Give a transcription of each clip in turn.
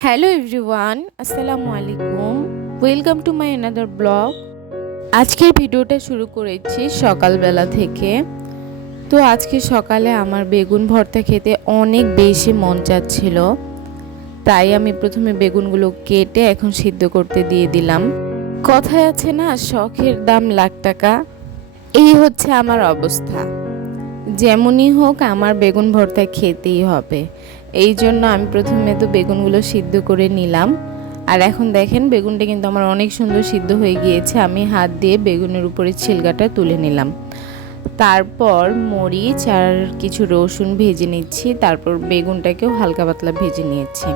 Hello everyone, আসসালামু আলাইকুম। Welcome to my another blog. আজকের ভিডিওটা শুরু করেছি সকালবেলা থেকে। তো আজকে সকালে আমার বেগুন ভর্তা খেতে অনেক বেশি মন চাচ্ছিল, তাই আমি প্রথমে বেগুনগুলো কেটে এখন সিদ্ধ করতে দিয়ে দিলাম। কথায় আছে না, শখের দাম লাখ টাকা। এই হচ্ছে আমার অবস্থা। যেমনই হোক আমার বেগুন ভর্তা খেতেই হবে। এই জন্য আমি প্রথমে তো বেগুনগুলো সিদ্ধ করে নিলাম। আর এখন দেখেন বেগুনটা কিন্তু আমার অনেক সুন্দর সিদ্ধ হয়ে গিয়েছে। আমি হাত দিয়ে বেগুনের উপরে ছিলকাটা তুলে নিলাম। তারপর মরিচ আর কিছু রসুন ভেজে নিচ্ছি। তারপর বেগুনটাকেও হালকা পাতলা ভেজে নিয়েছি।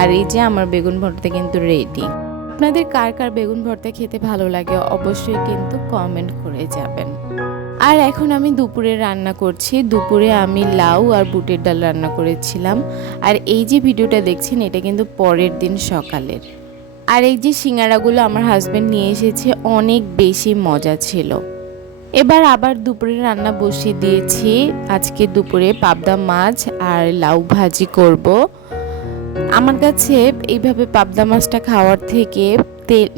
আর এই যে আমার বেগুন ভর্তা কিন্তু রেডি। আপনাদের কার কার বেগুন ভর্তা খেতে ভালো লাগে অবশ্যই কিন্তু কমেন্ট করে যাবেন। আর এখন আমি দুপুরে রান্না করছি। দুপুরে আমি লাউ আর বুটের ডাল রান্না করেছিলাম। আর এই যে ভিডিওটা দেখছেন এটা কিন্তু পরের দিন সকালের। আর এই যে সিঙ্গারাগুলো আমার হাজবেন্ড নিয়ে এসেছে, অনেক বেশি মজা ছিল। এবার আবার দুপুরে রান্না বসিয়ে দিয়েছি। আজকে দুপুরে পাবদা মাছ আর লাউ ভাজি করব। আমার কাছে এইভাবে পাবদা মাছটা খাওয়ার থেকে তেল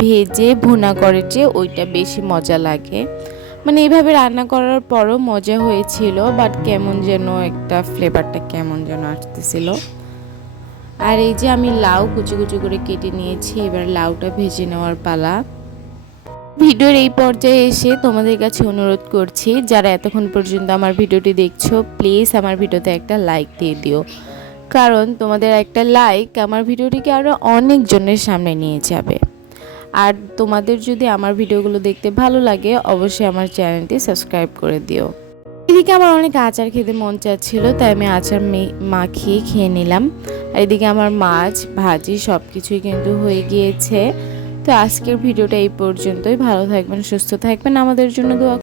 ভেজে ভুনা করে যে ওইটা বেশি মজা লাগে। এইভাবে রান্না করার পরও মজা হয়েছিল, বাট কেমন যেন একটা ফ্লেভারটা কেমন যেন আসতেছিল। আর এই যে আমি লাউ কুচি কুচি করে কেটে নিয়েছি। এবার লাউটা ভেজে নেওয়ার পালা। ভিডিওর এই পর্যায়ে এসে তোমাদের কাছে অনুরোধ করছি, যারা এতক্ষণ পর্যন্ত আমার ভিডিওটি দেখছো, প্লিজ আমার ভিডিওতে একটা লাইক দিয়ে দিও। কারণ তোমাদের একটা লাইক আমার ভিডিওটিকে আরও অনেকজনের সামনে নিয়ে যাবে। আর তোমাদের যদি আমার ভিডিওগুলো দেখতে ভালো লাগে অবশ্যই আমার চ্যানেলটি সাবস্ক্রাইব করে দিও। এদিকে আমার অনেক আচার খেতে মন চাচ্ছিল, তাই আমি আচার মাখিয়ে খেয়ে নিলাম। আর এদিকে আমার মাছ ভাজি সব কিছুই কিন্তু হয়ে গিয়েছে। তো আজকের ভিডিওটা এই পর্যন্তই। ভালো থাকবেন, সুস্থ থাকবেন, আমাদের জন্য দোয়া